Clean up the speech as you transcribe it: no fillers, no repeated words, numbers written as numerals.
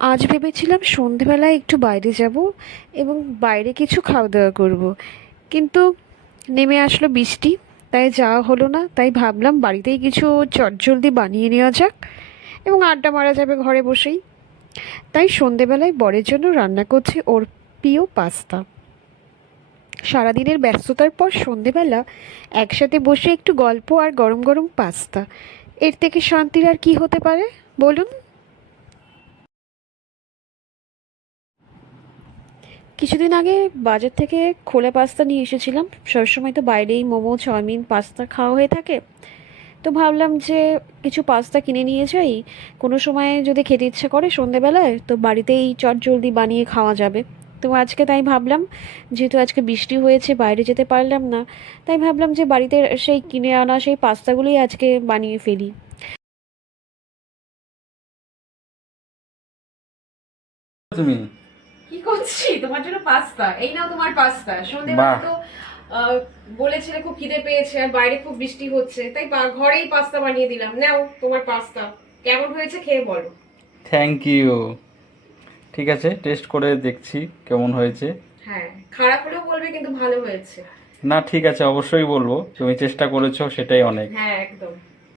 আজ ভেবেছিলাম সন্ধেবেলায় একটু বাইরে যাব এবং বাইরে কিছু খাওয়া দাওয়া করব, কিন্তু নেমে আসলো বৃষ্টি, তাই যাওয়া হলো না। তাই ভাবলাম বাড়িতেই কিছু চটজলদি বানিয়ে নেওয়া যাক এবং আড্ডা মারা যাবে ঘরে বসেই। তাই সন্ধেবেলায় বরের জন্য রান্না করছি ওর প্রিয় পাস্তা। সারাদিনের ব্যস্ততার পর সন্ধেবেলা একসাথে বসে একটু গল্প আর গরম গরম পাস্তা, এর থেকে শান্তির আর কি হতে পারে বলুন। কিছুদিন আগে বাজার থেকে খোলা পাস্তা নিয়ে এসেছিলাম। সবসময় তো বাইরেই মোমো, চাউমিন, পাস্তা খাওয়া হয়ে থাকে। তো ভাবলাম যে কিছু পাস্তা কিনে নিয়ে যাই, কোনো সময় যদি খেতে ইচ্ছে করে সন্ধেবেলায় তো বাড়িতেই চট জলদি বানিয়ে খাওয়া যাবে। তো আজকে তাই ভাবলাম, যেহেতু আজকে বৃষ্টি হয়েছে বাইরে যেতে পারলাম না, তাই ভাবলাম যে বাড়িতে সেই কিনে আনা সেই পাস্তাগুলোই আজকে বানিয়ে ফেলি। তুমি কি করছি তোমার জন্য পাস্তা, এই নাও তোমার পাস্তা। সন্ধেবেলা বাহ, তো আহ, বলেছিলে খুব খিদে পেয়েছে আর বাইরে খুব বৃষ্টি হচ্ছে, তাই ঘরেই পাস্তা বানিয়ে দিলাম। নাও তোমার পাস্তা। কেমন হয়েছে খেয়ে বলো। Thank you. ঠিক আছে, টেস্ট করে দেখছি কেমন হয়েছে। হ্যাঁ, খারাপ হলেও বলবে কিন্তু ভালো হয়েছে। না, ঠিক আছে, অবশ্যই বলবো। তুমি চেষ্টা করেছো, সেটাই অনেক। হ্যাঁ, একদম।